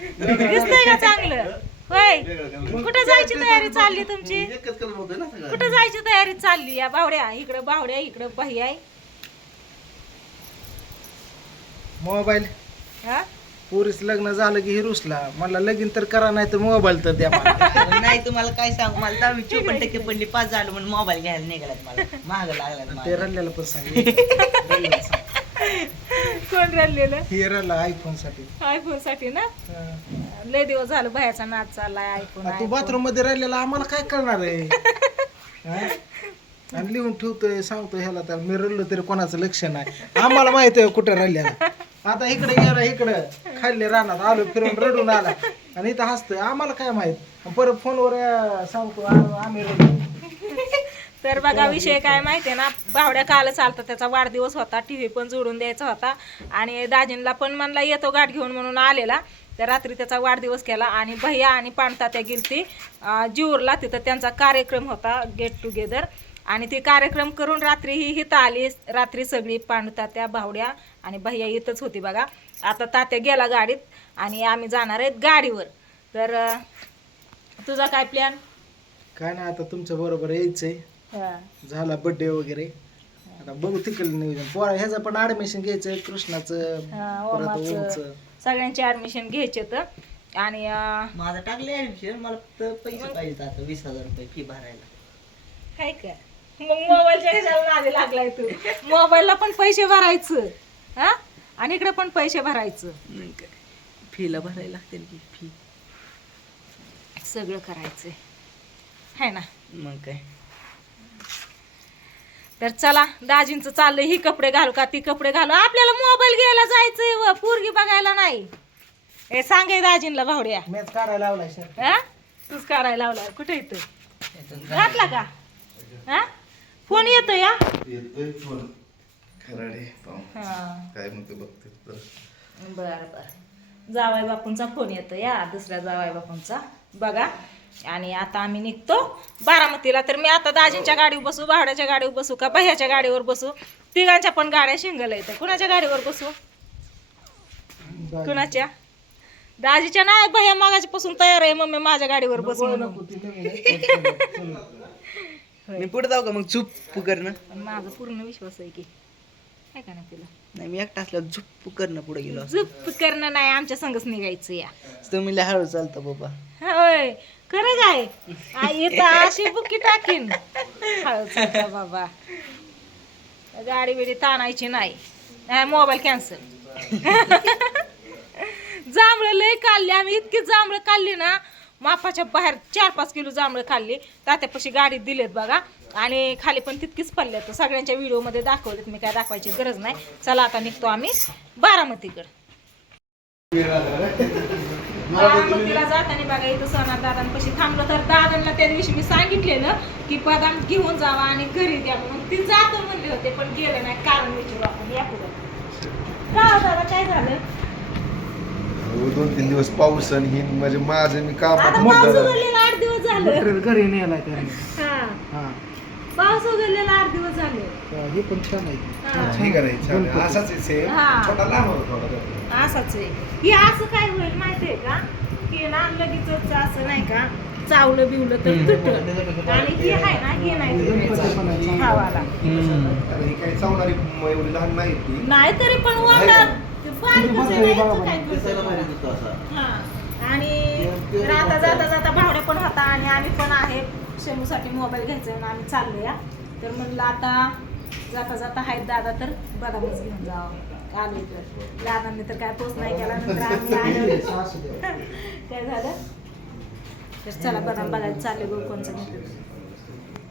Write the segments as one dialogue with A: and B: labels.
A: दिसतंय का चांगलं? होय. कुठं जायची तयारी चालली तुमची?
B: एकच कलर होतोय ना सगळं
A: कुठं जायची तयारी चालली या बावड्या? इकडं बावड्या इकडं बाही आहे.
C: मोबाईल.
A: हा?
C: पुरीच लग्न झालं की हिरुसला. मला लगीन तर करा नाही तर मोबाईल तर द्या मला.
D: नाही तुम्हाला काय सांगू? मला दहावी चोपन्न टक्के पडली पाच झालं म्हणून मोबाईल घ्यायला निघालात मला. महाग लागला
C: ते रल्ल्याला पण सांगितलं.
A: कोण राहिलेलं
C: हे रल्ला
A: आयफोनसाठी. आयफोनसाठी ना. लय दिवस झालं बाहेरचा नाच चाललाय आयफोन
C: तू बाथरूममध्ये राहिलेला आम्हाला काय करणार आहे? आणि लिहून ठेवतोय सांगतोय ह्याला तर मी रडलो तरी कोणाचं लक्ष नाही. आम्हाला माहीत आहे कुठं राहिलेला आता इकडे गेला इकडं. खाल्ले रानात आलो फिरून रडून आला. आणि इथं हसतोय आम्हाला काय माहीत? परत फोनवर सांगतो आम्ही रडलो.
A: तर बघा विषय काय माहितीये ना बावड्या काल चालता त्याचा वाढदिवस होता टीव्ही पण जोडून द्यायचा होता. आणि दाजींला पण म्हणला येतो गाठ घेऊन म्हणून आलेला. तर रात्री त्याचा वाढदिवस केला आणि भैया आणि पाणतात्या गेलती अं, जीवरला तिथं त्यांचा कार्यक्रम होता गेट टुगेदर आणि ते कार्यक्रम करून रात्री ही हिथं आली. रात्री सगळी पाणतात्या बावड्या आणि भैया इथंच होती बघा. आता तात्या गेला गाडीत आणि आम्ही जाणार आहेत गाडीवर. तर तुझा काय प्लॅन
C: काय नाही आता तुमच्या बरोबर यायचंय. झाला बर्थडे वगैरे. आता बघू तिकडलं नियोजन. पोरा ह्याचं पण ऍडमिशन घ्यायचं कृष्णाचं
A: हा,
C: परत
A: ओमाचं.
C: ओमचं.
A: सगळ्यांचे ऍडमिशन घ्यायचे तर. आणि अं,
D: माझं टाकले ऍडमिशन मला फक्त पैसे पाहिजेत आता वीस हजार रुपये फी भरायला.
A: काय काय मग मोबाईलच्या कशाला नादी लागलाय तू. मोबाईलला पण पैसे भरायचं. हा? आणि इकडे पण पैसे भरायचं.
D: नाही काय फीला भरायला लागतील की फी
A: सगळं करायचंय. है ना?
D: मग काय?
A: तर चला दाजींचं चाललंय ही कपडे घालू का ती कपडे घालू. आपल्याला मोबाईल घ्यायला जायचंय व पोरगी बघायला नाही. हे सांगे दाजींला भावड्या.
C: मॅच काढायला लावलाय सर.
A: हा? तूच काढायला लावला कुठे येतो घातला का? हा? फोन येतो या
B: येतोय फोन. खराडे पाहू.
A: हा.
B: काय म्हणते बघते तर.
A: बर बर. जावाय बापूंचा फोन येतो या दुसऱ्या जावाय बापूंचा. बघा आणि आता आम्ही निघतो. बारामतीला. तर मी आता दाजींच्या गाडीवर बसू भावड्याच्या गाडीवर बसू का भैयाच्या गाडीवर बसू? तिघांच्या पण गाड्या शिंगल येतं. कुणाच्या गाडीवर बसू? कुणाच्या? दाजीच्या नाही भैया मागाच्या पासून तयार आहे. मम्मी माझ्या गाडीवर बसू म्हणून.
D: मी पुढे जाऊ का? मग चुप करणं.
A: माझा पूर्ण विश्वास आहे की. काय का नाही तुला?
D: नाही मी एकटा असल्यावर झुप्प करणं पुढे गेलो
A: झुप करणं नाही आमच्या संगच निघायचं या.
D: तुम्ही हळू चालता बाबा.
A: होय. खरं काय? आई तर अशी बुकी टाकीन. बाबा. गाडी बिडी ताणायची नाही. Mobile cancel. जांभळं लय काढली. आम्ही इतकी जांभळं काढली ना मापाच्या बाहेर चार पाच किलो जांभळं खाल्ली तात्यापाशी गाडीत दिलेत बघा. आणि खाली पण तितकीच पडले तर सगळ्यांच्या व्हिडिओमध्ये दाखवलेत. मी काय दाखवायची गरज नाही. चला आता निघतो आम्ही बारामतीकडे. बारामतीला जाताना बघा इथं सणा दादांपाशी थांबलं तर दादांना त्या दिवशी मी सांगितलेलं की बदाम घेऊन जावा आणि घरी द्या म्हणून ती जातो म्हणले होते पण गेलं नाही कारण विचारू आपण या पुढे. का हो दादा काय झालं?
B: हो, दोन तीन दिवस पाऊस आणि ही म्हणजे माझं मी
A: आता
B: कामात
A: पाऊस
B: मोठं
A: उघडलेला आठ दिवस झालं.
C: मटेरियल घरी नेलाय त्याने.
A: हा.
C: हा.
A: पाऊस उघडलेला आठ दिवस झाले
C: हे पण छान आहे
A: हा.
B: ठीक आहे छान आहे. असाच आहे.
A: हा.
B: छोटा लांब होता थोडा.
A: असंच आहे हे असं काय होईल माहितीये का की ना लगेच असं नाही का चावलं बिवलं तर तुटलं आणि हे आहे ना हे नाही तुटायचं.
B: ही काही चावणारी म- एवढी लहान नाही ती
A: नाही तरी पण वाटत बारीकच आहे, याचं काय
B: दिसायला भारी
A: करतो?
B: दिसतो असा
A: हा. आणि राहता जाता जाता भावड्या पण होता आणि आम्ही पण आहे शेमूसाठी मोबाईल घ्यायचा आहे आणि आम्ही चाललो या तर म्हणलं आता जाता जाता आहेत दादा तर बदामच घेऊन जावं. आलो तर. दादांनी तर काय पोच नाही केला नंतर आम्ही आलो. काय झालं? तर चला बदाम बघायला चालले गोकोणचं घेतलं.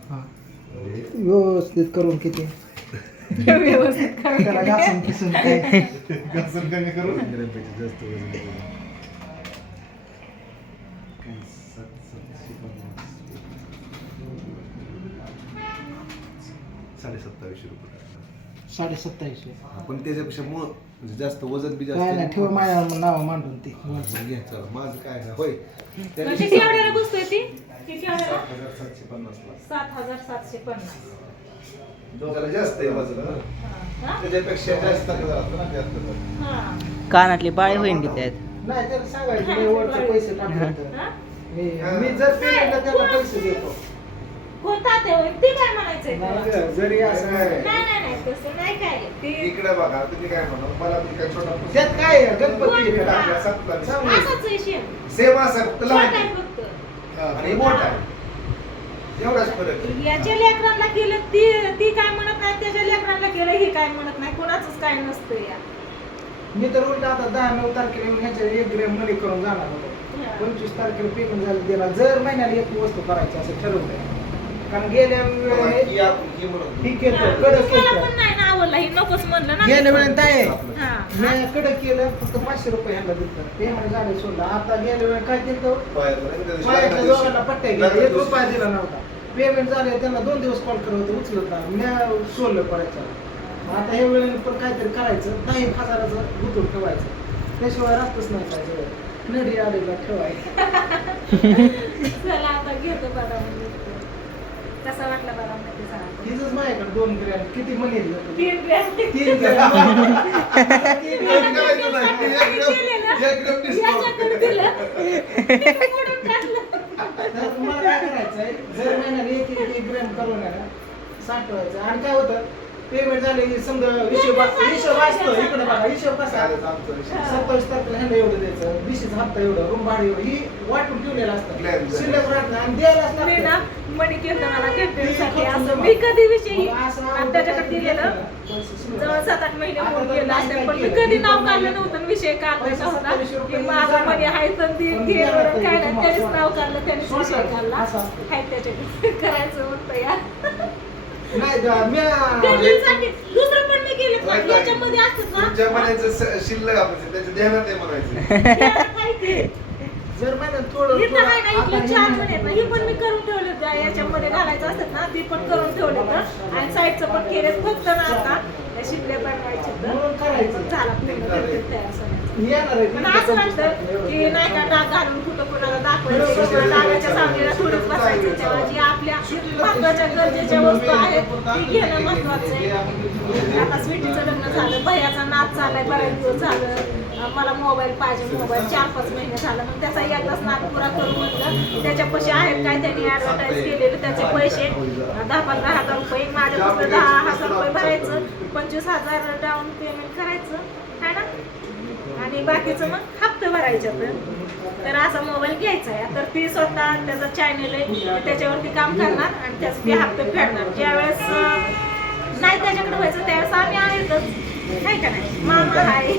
C: हा. व्यवस्थित करून किती?
A: व्यवस्थित
B: कमी करून? जास्त वजन करून. काय सात- सातशे पन्नास. साडेसत्तावीसशे रुपये
C: साडे सत्तावीसशे
B: पण त्याच्यापेक्षा मग म्हणजे जास्त वजन बी जास्त
C: काय नाही ठेव माझ्या नाव मांडून ती
B: चला. माझं काय नाही होय त्या
A: मग
B: दिवशी
A: किती एवढ्याला बसतोय ती किती एवढ्याला
B: सात हजार सातशे पन्नासला
A: सात हजार सातशे पन्नास
B: जरा जास्त आहे वजन हा.
A: हा.
B: त्याच्यापेक्षा जास्त जरा असतं ना जास्त जरा.
A: हा.
D: कानातले पाळे होईन की त्यात
C: नाही त्याला सांगायचं मी वरचे पैसे
A: हा?
C: मी मी जर पेमेंटला त्याला पैसे देतो
A: कोणता ते? ते काय म्हणायचंय
C: नाही
A: तुला?
C: जरी असं
A: नाही नाही नाही तसं नाही काय ते
B: इकडे बघा तुम्ही काय म्हणा मला तुम्ही काय छोटा
C: त्यात काय आहे? गणपती आहे का?
B: टाकला, संपला.
C: चांगलं.
A: असाच आहे शेण.
B: सेम असा फक्त
A: छोटा
B: लहान
A: आहे
B: आहे.
A: फक्त
B: आणि मोठा आहे एवढाच फरक आहे.
A: याच्या लेकरांना केलं ती ती काय म्हणत नाही त्याच्या लेकरांना केलं ही काय म्हणत नाही कोणाचंच काय नसतं या
C: मी तर उलट आता दहा नऊ तारखेला येऊन ह्याच्या एक ग्रॅम मनी करून जाणार होतो. पंचवीस तारखेला पेमेंट झालं दिला जर महिन्याला एक वस्तू करायची असं ठरवलंय कारण गेल्या वेळेला ठीक आहे कडक
A: मला
C: केलं.
A: पण नाही ना आवडला ही नकोच म्हणलं ना.
C: गेल्या वेळेला काय
A: हा.
C: मी कडक केलं फक्त पाचशे रुपये ह्यांना दिलं. पेमेंट झालं सोडलं. आता गेल्या वेळेला काय केलं माझ्या दोघांना. पट्ट्या एक रुपया दिला नव्हता. पेमेंट झाले त्यांना दोन दिवस कॉल करत होते उचलत नाही. मी सोडलं करायचं आता हे वेळेला पण काहीतरी करायचं. दहा एक हजाराचं गुतून ठेवायचं. त्याशिवाय राहतच नाही काय नडी आलेला ठेवायचं.
A: चला आता घेतो बदाम कसा वाटला बदाम ते सांगा
C: तिथंच माझ्याकडे दोन ग्रॅम किती मनी
A: तीन ग्रॅम
C: तीन ग्रॅम
B: एक ग्रॅम करायचं नाही. एक ग्रॅम- एक ग्रॅम discount.
A: याच्याकडे दिलं. फोडून टाकलं.
C: तर तुम्हाला काय करायचंय? जर महिन्याला एक एक एक ग्रॅम करून आहे ना साठवायचं. आणि काय होतं? पेमेंट झाले की समजा हिशोब हिशोब असतो. इकडे बघा हिशोब कसा?
B: चालेल, आमचा विषय.
C: सत्तावीस तारखेला ह्यांना एवढं द्यायचं. वीसच हप्ता एवढं. रूम भाडं एवढं. ही वाटून ठेवलेलं असतं.
B: Plan झालं.
C: शिल्लक राहत नाही आणि द्यायलाच
A: ना
C: लागतं.
A: मणी केलं मला कॅम्पेनसाठी असं मी कधी विषयी त्याच्याकडे दिलेलं जवळ सात आठ महिने होऊन गेलं असते पण मी कधी नाव काढलं नव्हतं विषय काढायचा होता की माझा मनी आहे तर ती घे काय नाही त्यानेच नाव काढलं त्यानेच विषय काढला. आहे त्याच्याकडे करायचं होतं या.
C: नाही द- म्या-
A: पेमेंटसाठी दुसरं पण मी केलं पण. याच्यामध्ये असतं ना.
B: शिल्लक आपण त्याच्या ध्यानात आहे म्हणायचं.
C: जर महिन्यात थोडं
A: इथं इथलं चार
C: हे-
A: पण आहेत ना ही पण मी करून ठेवले होते. याच्यामध्ये घालायचं असतात ना ती पण करून ठेवले होतं. आणि साईडचं पण केले फक्त ना आता. शिपल्या बनवायचे
C: म्हणून करायचं.
A: झाला पूर्ण करते तयार सगळं. पण असं वाटतं की नाही का डाग घालून कुठं कुणाला दाखवायचं डागाच्या सावलीला थोडंच बसायचं तेव्हा जी आपल्या महत्त्वाच्या गरजेच्या वस्तू आहेत ती घेणं महत्वाचं आहे. आता स्वीटीचं लग्न झालं भैयाचा नाच चाललाय बऱ्याच दिवस झालं. मला मोबाईल पाहिजे मोबाईल चार पाच महिने झालं. मग त्याचा एकदाच नाद पुरा करून म्हटलं त्याच्यापाशी आहेत काय त्यांनी ऍडव्हर्टाईज केलेले त्याचे पैसे दहा पंधरा हजार रुपये माझ्यापासून दहा हजार रुपये भरायचं पंचवीस हजार डाऊन पेमेंट करायचं है ना? आणि बाकीचं मग हप्ते भरायचे तर तर असा मोबाईल घ्यायचा आहे. तर ती स्वतः त्याचा चॅनल आहे त्याच्यावरती काम करणार आणि त्याचे ते हप्ते फेडणार. ज्यावेळेस नाही त्याच्याकडे व्हायचं त्यावेळेस आम्ही आहेतच नाही का नाही? मामा आहे.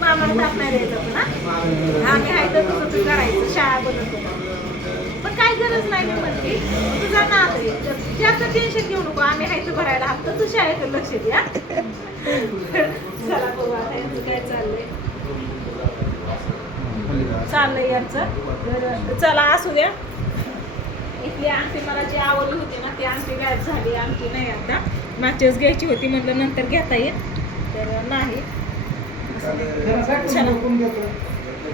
A: मामाला ताप नाही द्यायचा पण हा? आम्ही आहे तर तुझं तू करायचं शाळा बनवतो पण काय गरज नाही मी म्हणते. तुझा नाद आहे. तर जास्त टेन्शन घेऊ नको. आम्ही आहे तर भरायला हप्ता. तू शाळेकडे लक्ष द्या चला बघू आता यांचं काय चाललंय चाललंय यांचं. तर चला असू द्या. इथली अंगठी मला जी आवडली होती ना ती अंगठी गायब झाली आणखी नाही आता. मागच्याच घ्यायची होती म्हटलं नंतर घेता येईल. तर नाही.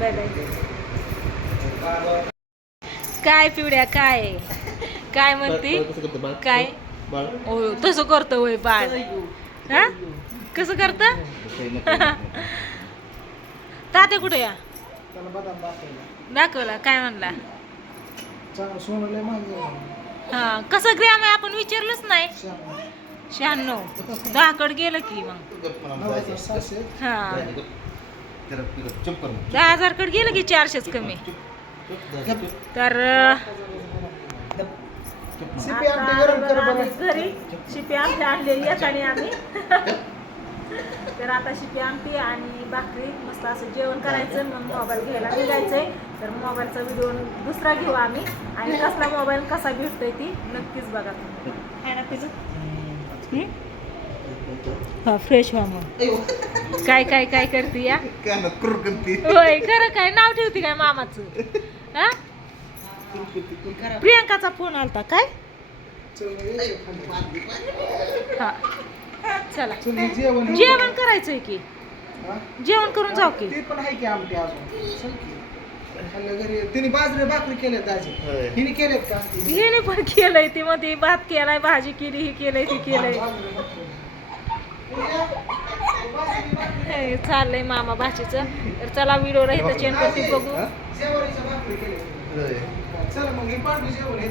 A: बाय बाय काय पिवड्या काय? काय म्हणते? काय? ओ तसं करतं होय बाळ. हा? कसं करत? ताते कुठे या?
C: त्याला बदाम दाखवला.
A: दाखवला काय म्हणला
C: चांगलं सोनं लय महाग झालं.
A: हा कसं ग्रॅम आहे आपण विचारलंच नाही
C: शहाण्णव.
A: शहाण्णव दहाकडे गेलं की मग
C: सहाशे.
A: हा. दहा हजारकडे गेलं की चारशेच कमी तर
C: आमटी गरम कर.
A: आम्ही घरी शिपी आमटी आणलेली येत आणि आम्ही तर आता शिपी आमटी आणि भाकरी मस्त असं जेवण करायचं मग मोबाईल घ्यायला निघायचंय. तर मोबाईलचा व्हिडिओ दुसरा घेऊ आम्ही. आणि कसला मोबाईल कसा भेटतोय ती नक्कीच बघा तुम्ही. आहे ना हं? फ्रेश व्हा मग. काय काय काय करते या. होय खरं काय? नाव ठेवते काय मामाचं? हा? प्रियंकाचा फोन आलता काय? हा. चला
C: चल, जेवण
A: जेवण करायचंय की
C: हा?
A: जेवण करून जाऊ की
C: ते पण आहे की आमटी अजून चल की. खाल्लं घरी तिने बाजरी भाकरी केल्यात दाजी
B: होय.
C: हिने केल्यात का
A: हिने पण केलंय ती मध्ये भात केलाय भाजी केली ही केलंय ती केलंय
C: बाजरी भाकरी.
A: हे चाललंय मामा भाचीचं तर चला व्हिडिओला इथं चेंज करते बघू
C: शेवरीच्या भाकरी केल्या.
B: होय.
C: चला मग हे जेवण हे.